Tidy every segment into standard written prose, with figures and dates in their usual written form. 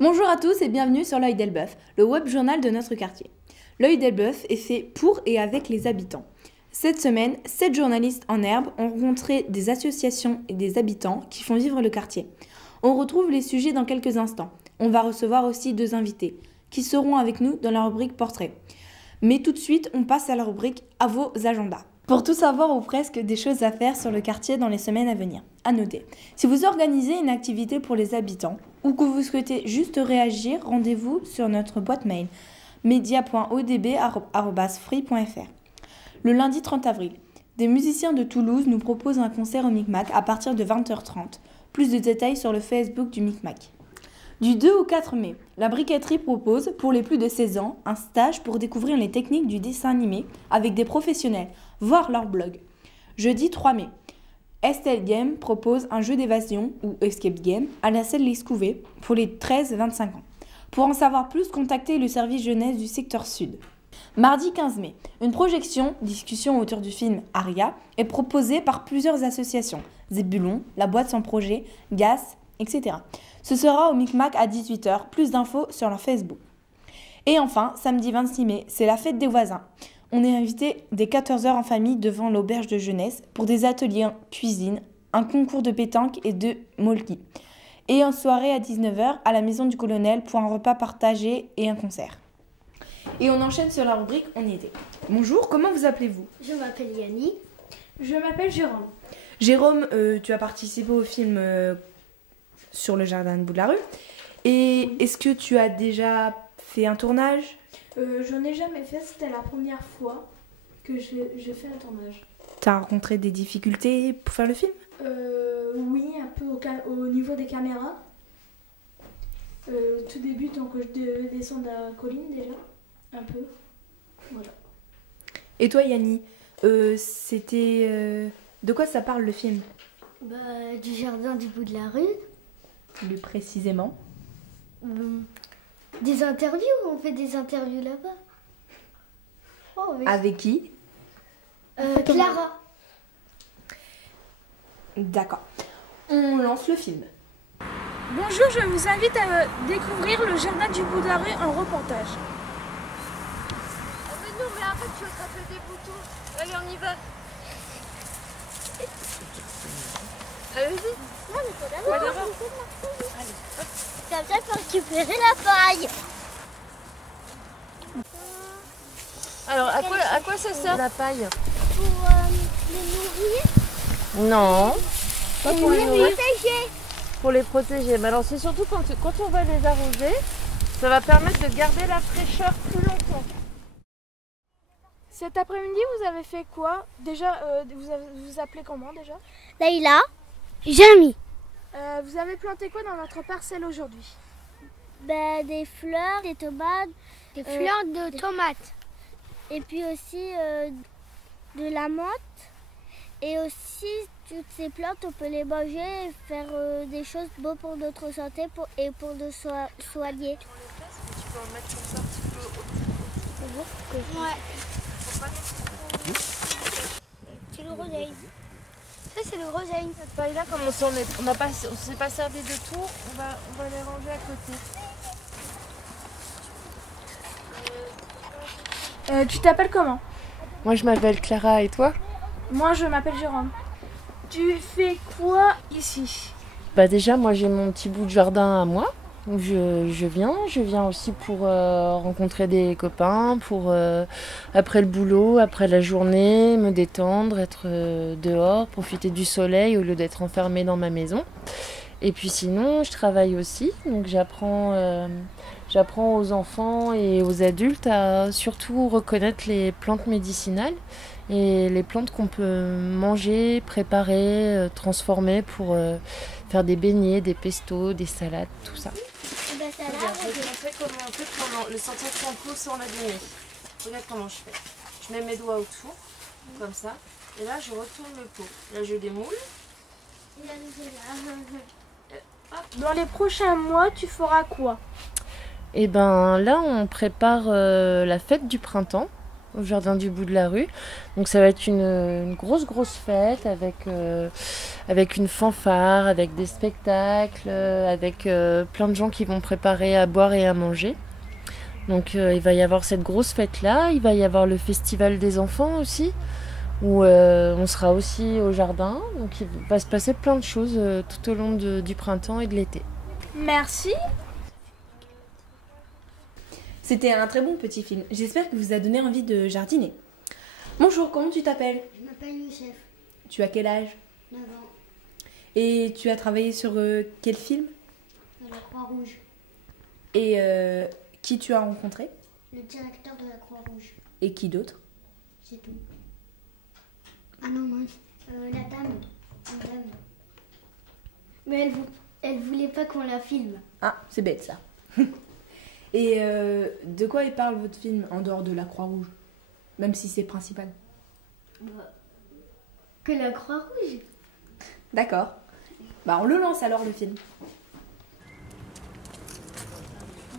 Bonjour à tous et bienvenue sur l'Œil d'Elbeuf, le web journal de notre quartier. L'Œil d'Elbeuf est fait pour et avec les habitants. Cette semaine, 7 journalistes en herbe ont rencontré des associations et des habitants qui font vivre le quartier. On retrouve les sujets dans quelques instants. On va recevoir aussi 2 invités qui seront avec nous dans la rubrique portrait. Mais tout de suite, on passe à la rubrique à vos agendas. Pour tout savoir ou presque des choses à faire sur le quartier dans les semaines à venir. À noter, si vous organisez une activité pour les habitants ou que vous souhaitez juste réagir, rendez-vous sur notre boîte mail media.odb@free.fr. Le lundi 30 avril, des musiciens de Toulouse nous proposent un concert au Micmac à partir de 20h30. Plus de détails sur le Facebook du Micmac. Du 2 au 4 mai, la briqueterie propose, pour les plus de 16 ans, un stage pour découvrir les techniques du dessin animé avec des professionnels, voir leur blog. Jeudi 3 mai, Estelle Game propose un jeu d'évasion ou escape game à la salle Les Couvées pour les 13-25 ans. Pour en savoir plus, contactez le service jeunesse du secteur sud. Mardi 15 mai, une projection, discussion autour du film Aria, est proposée par plusieurs associations, Zébulon, La Boîte Sans Projet, GAS, etc. Ce sera au Micmac à 18h, plus d'infos sur leur Facebook. Et enfin, samedi 26 mai, c'est la fête des voisins. On est invité dès 14h en famille devant l'auberge de jeunesse pour des ateliers cuisine, un concours de pétanque et de molki. Et en soirée à 19h à la maison du colonel pour un repas partagé et un concert. Et on enchaîne sur la rubrique On y était. Bonjour, comment vous appelez-vous? Je m'appelle Yannick. Je m'appelle Jérôme. Jérôme, tu as participé au film sur le jardin de bout de la rue. Et est-ce que tu as déjà fait un tournage? J'en ai jamais fait, c'était la première fois que je fais un tournage. Tu as rencontré des difficultés pour faire le film? Oui, un peu au niveau des caméras. Tout début, tant que je descends de la colline déjà, un peu. Voilà. Et toi Yanni, c'était... de quoi ça parle le film? Du jardin du bout de la rue. Plus précisément? Des interviews, on fait des interviews là-bas. Oh, oui. Avec qui? Clara. D'accord. On lance le film. Bonjour, je vous invite à découvrir le jardin du bout de la rue en reportage. Mais non, mais arrête, tu attrapes des boutons. Allez, on y va. Allez, vas-y. Non, mais faut d'abord. Allez, hop. Comme ça, pour récupérer la paille. Alors, à quoi ça sert la paille? Pour les nourrir. Non, pas pour les nourrir, protéger. pour les protéger. Mais alors, c'est surtout quand on va les arroser, ça va permettre de garder la fraîcheur plus longtemps. Cet après-midi, vous avez fait quoi? Déjà, vous vous appelez comment déjà? Leïla. Jamy. Vous avez planté quoi dans votre parcelle aujourd'hui? Des fleurs, des tomates. Des fleurs de tomates. Et puis aussi de la menthe. Et aussi, toutes ces plantes, on peut les manger et faire des choses bonnes pour notre santé et pour nous soigner. Tu peux en mettre comme ça un petit peu au Ouais. C'est le roseille. Ça, c'est le roseille. Cette paille-là, comme on s'est pas servi de tout, on va les ranger à côté. Tu t'appelles comment? Moi, je m'appelle Clara, et toi? Moi, je m'appelle Jérôme. Tu fais quoi ici? Déjà, moi, j'ai mon petit bout de jardin à moi. Je viens aussi pour rencontrer des copains, pour après le boulot, après la journée, me détendre, être dehors, profiter du soleil au lieu d'être enfermée dans ma maison. Et puis sinon, je travaille aussi, donc j'apprends aux enfants et aux adultes à surtout reconnaître les plantes médicinales et les plantes qu'on peut manger, préparer, transformer pour faire des beignets, des pestos, des salades, tout ça. Ça là, Je vais te montrer comment on fait pendant le sortir de Franco sans l'abîmer. Regarde comment je fais. Je mets mes doigts autour, comme ça, et là je retourne le pot. Là je démoule. Dans les prochains mois, tu feras quoi? Et là on prépare la fête du printemps. au jardin du bout de la rue. Donc ça va être une grosse fête avec une fanfare, avec des spectacles, avec plein de gens qui vont préparer à boire et à manger. Donc il va y avoir cette grosse fête-là, il va y avoir le festival des enfants aussi, où on sera aussi au jardin. Donc il va se passer plein de choses tout au long du printemps et de l'été. Merci. C'était un très bon petit film. J'espère qu'il vous a donné envie de jardiner. Bonjour, comment tu t'appelles? Je m'appelle Youssef, Tu as quel âge? 9 ans, Et tu as travaillé sur quel film? à la Croix-Rouge. Et qui tu as rencontré? Le directeur de la Croix-Rouge, Et qui d'autre? c'est tout. Ah non, mince. La dame. La dame. Mais elle voulait pas qu'on la filme. Ah, c'est bête ça. Et de quoi il parle votre film en dehors de la Croix-Rouge? Même si c'est principal. Que la Croix-Rouge. D'accord. Bah on le lance alors le film.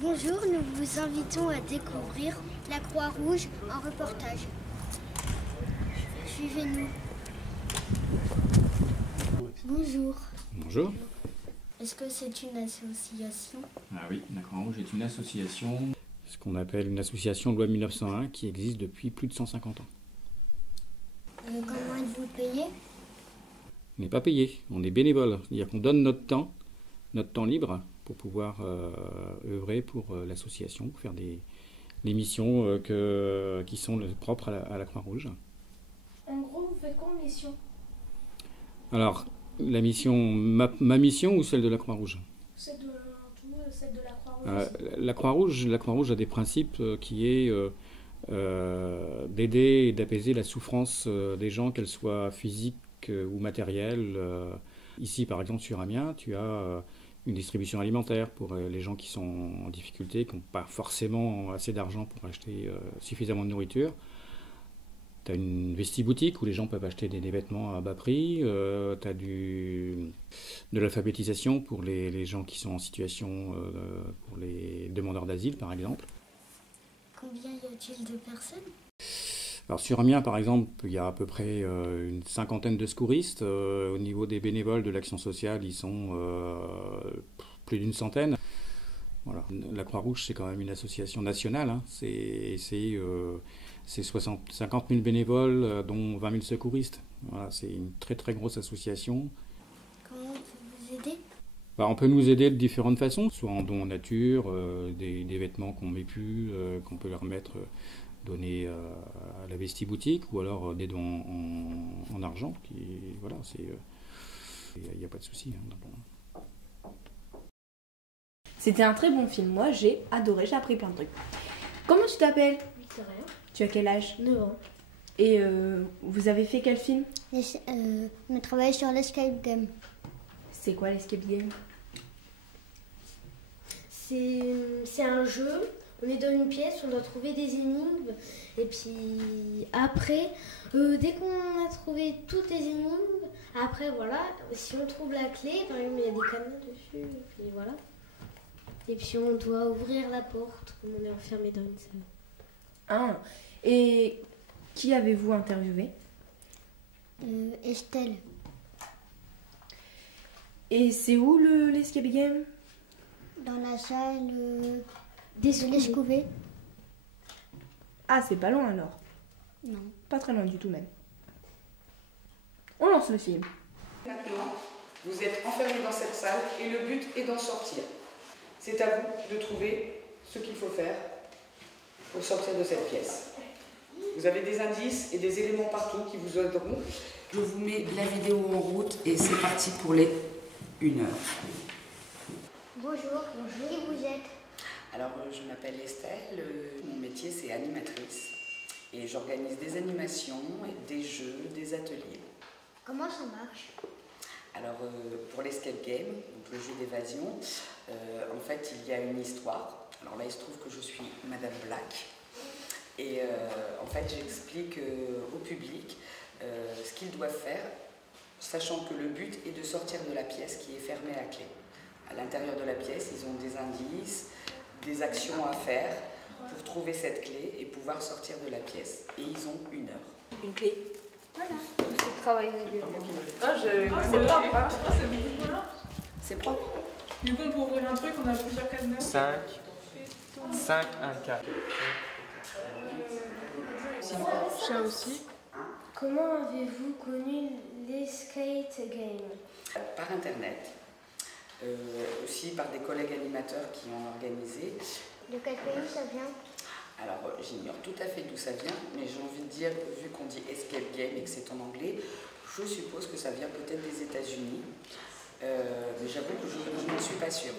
Bonjour, nous vous invitons à découvrir la Croix-Rouge en reportage. Suivez-nous. Bonjour. Bonjour. Est-ce que c'est une association? Ah oui, la Croix-Rouge est une association, ce qu'on appelle une association de loi 1901 qui existe depuis plus de 150 ans. Comment êtes-vous payé? On n'est pas payé, on est bénévole, c'est-à-dire qu'on donne notre temps libre pour pouvoir œuvrer pour l'association, faire des missions qui sont propres à la Croix-Rouge. En gros, vous faites quoi en mission? Alors, la mission, ma mission ou celle de la Croix-Rouge? Celle de la Croix-Rouge. La Croix-Rouge a des principes qui est d'aider et d'apaiser la souffrance des gens, qu'elle soit physique ou matérielle. Ici, par exemple, sur Amiens, tu as une distribution alimentaire pour les gens qui sont en difficulté, qui n'ont pas forcément assez d'argent pour acheter suffisamment de nourriture. Tu as une vestiboutique où les gens peuvent acheter des vêtements à bas prix. Tu as de l'alphabétisation pour les gens qui sont en situation, pour les demandeurs d'asile par exemple. Combien y a-t-il de personnes? Alors sur Amiens par exemple, il y a à peu près une cinquantaine de secouristes. Au niveau des bénévoles de l'action sociale, ils sont plus d'une centaine. Voilà. La Croix-Rouge, c'est quand même une association nationale. Hein. C'est 50 000 bénévoles, dont 20 000 secouristes. Voilà, c'est une très très grosse association. Comment on peut vous aider? On peut nous aider de différentes façons, soit en don en nature, des vêtements qu'on ne met plus, qu'on peut leur remettre, donner à la vestiboutique, ou alors des dons en argent. Voilà, il n'y a pas de souci. Hein, C'était un très bon film. Moi j'ai adoré, j'ai appris plein de trucs. Comment tu t'appelles? Victoria. Tu as quel âge? 9 ans. Et vous avez fait quel film? On a travaillé sur l'escape game. C'est quoi l'escape game? C'est un jeu, on est dans une pièce, on doit trouver des énigmes, et puis après, dès qu'on a trouvé toutes les énigmes, après voilà, si on trouve la clé, par exemple il y a des cadenas dessus, et puis voilà. Et puis on doit ouvrir la porte, comme on est enfermé dans une salle. Ah, et qui avez-vous interviewé? Estelle. Et c'est où l'escape game? Dans la salle Des de l'Escouvet. Ah, c'est pas loin alors. Non. Pas très loin du tout même. On lance le film. Maintenant, vous êtes enfermés dans cette salle et le but est d'en sortir. C'est à vous de trouver ce qu'il faut faire pour sortir de cette pièce. Vous avez des indices et des éléments partout qui vous aideront. Je vous mets la vidéo en route et c'est parti pour les 1 heure. Bonjour. Qui vous êtes? Alors, je m'appelle Estelle, mon métier c'est animatrice et j'organise des animations, des jeux, des ateliers. Comment ça marche? Alors, pour l'escape game, donc le jeu d'évasion, en fait, il y a une histoire. Alors là, il se trouve que je suis Madame Black et en fait, j'explique au public ce qu'ils doivent faire, sachant que le but est de sortir de la pièce qui est fermée à clé. À l'intérieur de la pièce, ils ont des indices, des actions à faire pour trouver cette clé et pouvoir sortir de la pièce. Et ils ont 1 heure. Une clé. Voilà. C'est travail régulier. C'est propre. Du coup, pour ouvrir un truc, on a plusieurs cadenas. 5, 1, 4. Ça aussi. Comment avez-vous connu les skate games? Par internet, aussi par des collègues animateurs qui ont organisé. De quel pays ça vient? Alors, j'ignore tout à fait d'où ça vient, mais j'ai envie de dire, vu qu'on dit escape game et que c'est en anglais, je suppose que ça vient peut-être des États-Unis. Mais j'avoue que je n'en suis pas sûre.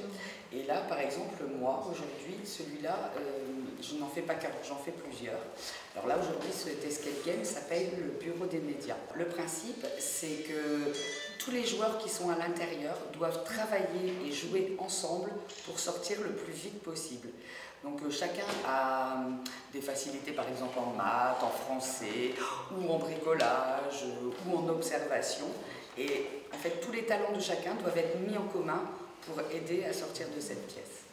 Et là, par exemple, moi, aujourd'hui, celui-là, je n'en fais pas qu'un, j'en fais plusieurs. Alors là, aujourd'hui, cet escape game s'appelle le Bureau des médias. Le principe, c'est que tous les joueurs qui sont à l'intérieur doivent travailler et jouer ensemble pour sortir le plus vite possible. Donc chacun a des facilités, par exemple en maths, en français, ou en bricolage, ou en observation. Et en fait, tous les talents de chacun doivent être mis en commun pour aider à sortir de cette pièce.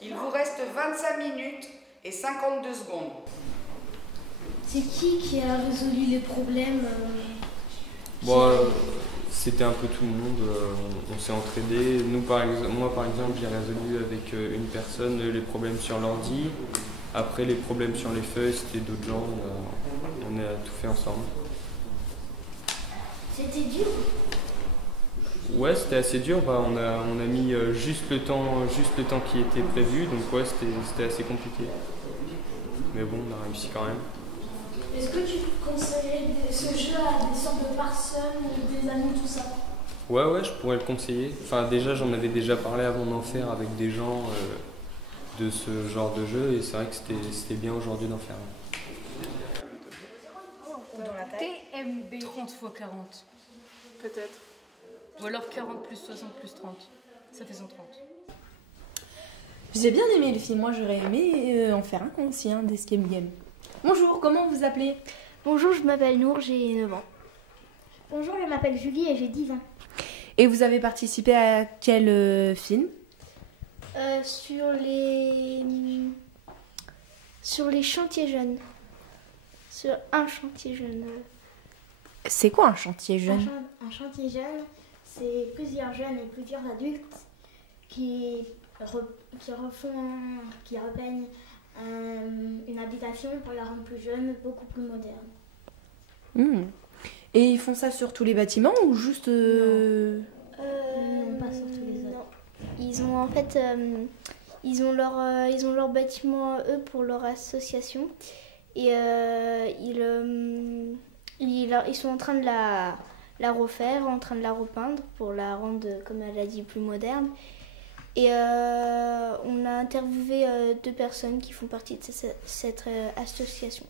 Il vous reste 25 minutes et 52 secondes. C'est qui a résolu les problèmes Bon, c'était un peu tout le monde, on s'est entraidés. Moi par exemple, j'ai résolu avec une personne les problèmes sur l'ordi. Après les problèmes sur les feuilles, c'était d'autres gens, on a tout fait ensemble. C'était dur? Ouais, c'était assez dur, on a mis juste le temps qui était prévu, donc ouais, c'était assez compliqué. Mais bon, on a réussi quand même. Est-ce que tu conseillerais ce jeu à des sortes de personnes, des amis, tout ça? Ouais, je pourrais le conseiller. Enfin, déjà, j'en avais déjà parlé avant d'en faire avec des gens de ce genre de jeu, et c'est vrai que c'était bien aujourd'hui d'en faire un. TMB 30 x 40. Peut-être. Ou alors 40 plus 60 plus 30. Ça fait 130. J'ai bien aimé le film. Moi, j'aurais aimé en faire un aussi, d'escape game. Bonjour, comment vous appelez? Bonjour, je m'appelle Nour, j'ai 9 ans. Bonjour, je m'appelle Julie et j'ai 10 ans. Et vous avez participé à quel film? Sur les chantiers jeunes. Sur un chantier jeune. C'est quoi un chantier jeune? Un chantier jeune, c'est plusieurs jeunes et plusieurs adultes qui repeignent une habitation pour la rendre plus jeune, beaucoup plus moderne. Et ils font ça sur tous les bâtiments ou juste... Non, pas sur tous les autres. Ils ont en fait, ils ont leur bâtiment eux pour leur association et ils sont en train de la refaire, en train de la repeindre pour la rendre, comme elle a dit, plus moderne. Et on a interviewé 2 personnes qui font partie de cette association.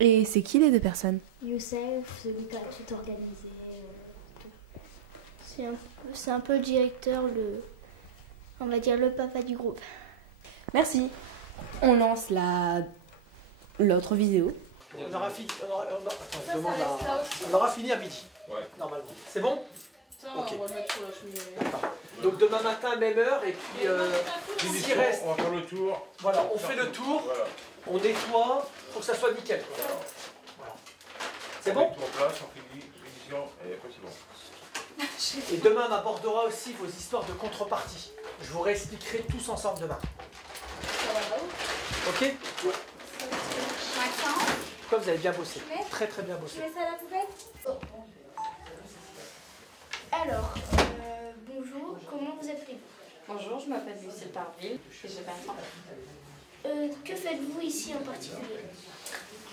Et c'est qui les 2 personnes? Youssef, celui qui a tout organisé. C'est un peu le directeur, on va dire le papa du groupe. Merci. On lance l'autre vidéo. On aura fini à midi. Ouais. Normalement. C'est bon? Ça, okay. on va le mettre sur la cheminée. Donc demain matin, même heure, et puis s'il reste... On va faire le tour. Voilà, on fait le tour, voilà. On nettoie, pour que ça soit nickel. Voilà. C'est bon? On met tout en place, on fait l'édition, et après c'est bon. Et demain, on abordera aussi vos histoires de contrepartie. Je vous réexpliquerai tous ensemble demain. Ok? Ouais. Comme vous avez bien bossé. Très très bien bossé. Tu mets ça à la poubelle? Alors, bonjour, comment vous appelez-vous? Bonjour, je m'appelle Lucille Parville et j'ai 20 ans. Que faites-vous ici en particulier?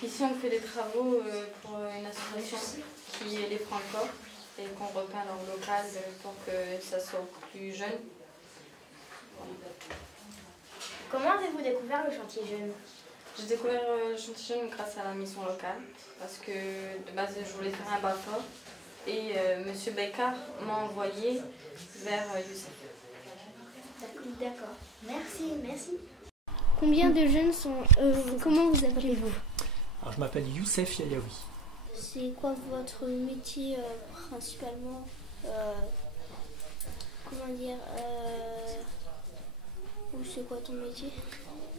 Ici, on fait des travaux pour une association qui est les Francorps et qu'on repeint leur local pour que ça soit plus jeune. Comment avez-vous découvert le chantier jeune? J'ai découvert le chantier jeune grâce à la mission locale parce que de base, je voulais faire un bateau et M. Beccard m'a envoyé vers Youssef. D'accord. Merci. Combien de jeunes sont... comment vous appelez-vous? Alors, je m'appelle Youssef Yayaoui. C'est quoi votre métier principalement? Comment dire ou c'est quoi ton métier?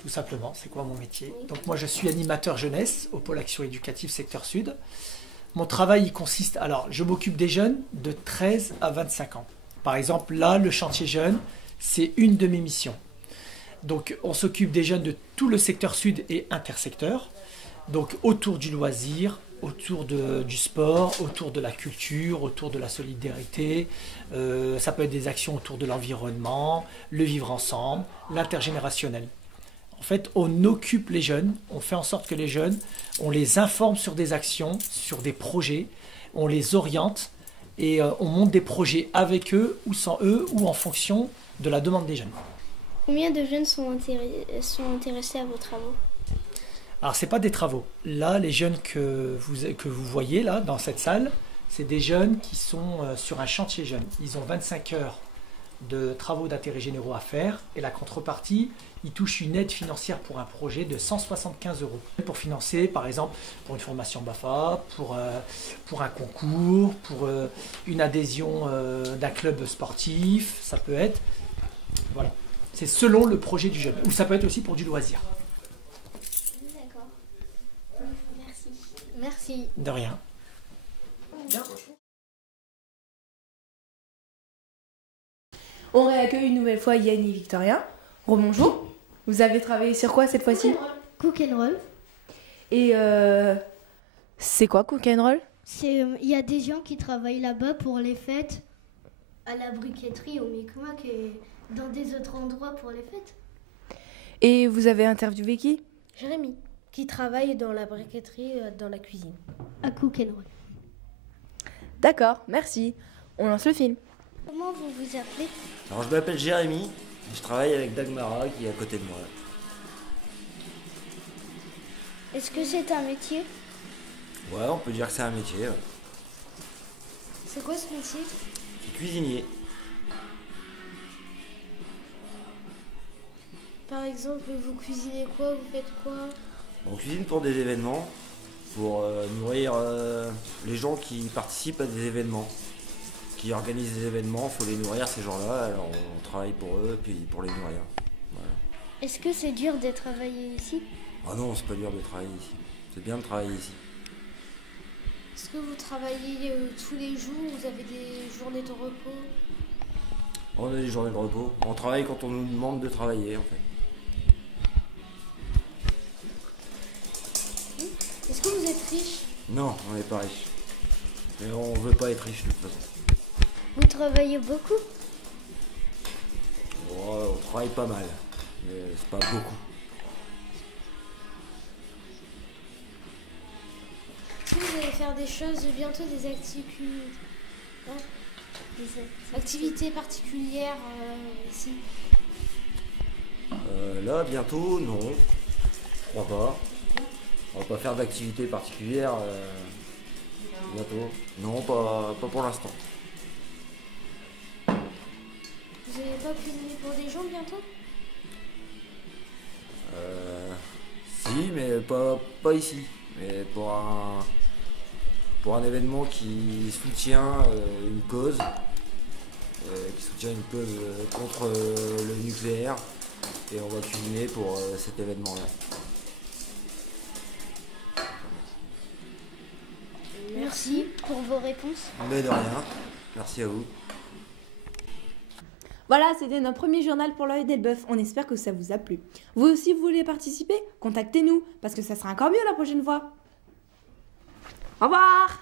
tout simplement. C'est quoi mon métier? Donc moi je suis animateur jeunesse au pôle action éducative secteur sud. Mon travail il consiste, alors je m'occupe des jeunes de 13 à 25 ans. Par exemple là le chantier jeune, c'est une de mes missions. Donc on s'occupe des jeunes de tout le secteur sud et intersecteur. Donc autour du loisir, autour du sport, autour de la culture, autour de la solidarité. Ça peut être des actions autour de l'environnement, le vivre ensemble, l'intergénérationnel. En fait, on occupe les jeunes, on fait en sorte que les jeunes, on les informe sur des actions, sur des projets, on les oriente et on monte des projets avec eux ou sans eux ou en fonction de la demande des jeunes. Combien de jeunes sont intéressés à vos travaux? Alors, ce n'est pas des travaux. Là, les jeunes que vous voyez là, dans cette salle, c'est des jeunes qui sont sur un chantier jeune. Ils ont 25 heures de travaux d'intérêt généraux à faire et la contrepartie, ils touchent une aide financière pour un projet de 175 € pour financer, par exemple, pour une formation BAFA, pour un concours, pour une adhésion d'un club sportif, ça peut être. Voilà. C'est selon le projet du jeune. Ou ça peut être aussi pour du loisir. D'accord. Merci. Merci. De rien. Bien. On réaccueille une nouvelle fois Yann et Victoria. Rebonjour. Vous avez travaillé sur quoi cette fois-ci? Cook and roll. Et c'est quoi Cook and roll? Il y a des gens qui travaillent là-bas pour les fêtes, à la briqueterie, au Micmac et dans des autres endroits pour les fêtes. Et vous avez interviewé qui? Jérémy, qui travaille dans la briqueterie, dans la cuisine. À Cook and roll. D'accord, merci. On lance le film. Comment vous vous appelez? Alors je m'appelle Jérémy, et je travaille avec Dagmara qui est à côté de moi. Est-ce que c'est un métier? Ouais, on peut dire que c'est un métier. Ouais. C'est quoi ce métier? Je suis cuisinier. Par exemple, vous cuisinez quoi? Vous faites quoi? On cuisine pour des événements, pour nourrir les gens qui participent à des événements. Qui organisent des événements, il faut les nourrir ces gens-là, alors on travaille pour eux puis pour les nourrir. Voilà. Est-ce que c'est dur de travailler ici? Ah non, c'est pas dur de travailler ici. C'est bien de travailler ici. Est-ce que vous travaillez tous les jours? Vous avez des journées de repos? On a des journées de repos. On travaille quand on nous demande de travailler en fait. Est-ce que vous êtes riche? Non, on n'est pas riche. Mais on veut pas être riche de toute façon. Vous travaillez beaucoup? Ouais, on travaille pas mal, mais c'est pas beaucoup. Est-ce que vous allez faire des choses bientôt, des activités particulières ici? Là, bientôt, non. Je crois pas. On va pas faire d'activités particulières bientôt. Non, pas pour l'instant. Vous n'allez pas cuisiner pour des gens bientôt? Si, mais pas ici. Mais pour un événement qui soutient une cause, contre le nucléaire, et on va cuisiner pour cet événement-là. Merci pour vos réponses. Mais de rien. Merci à vous. Voilà, c'était notre premier journal pour l'œil des bœufs. On espère que ça vous a plu. Vous aussi, vous voulez participer? Contactez-nous, parce que ça sera encore mieux la prochaine fois. Au revoir.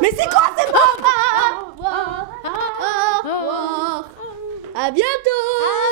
Mais c'est quoi ces mots? À bientôt.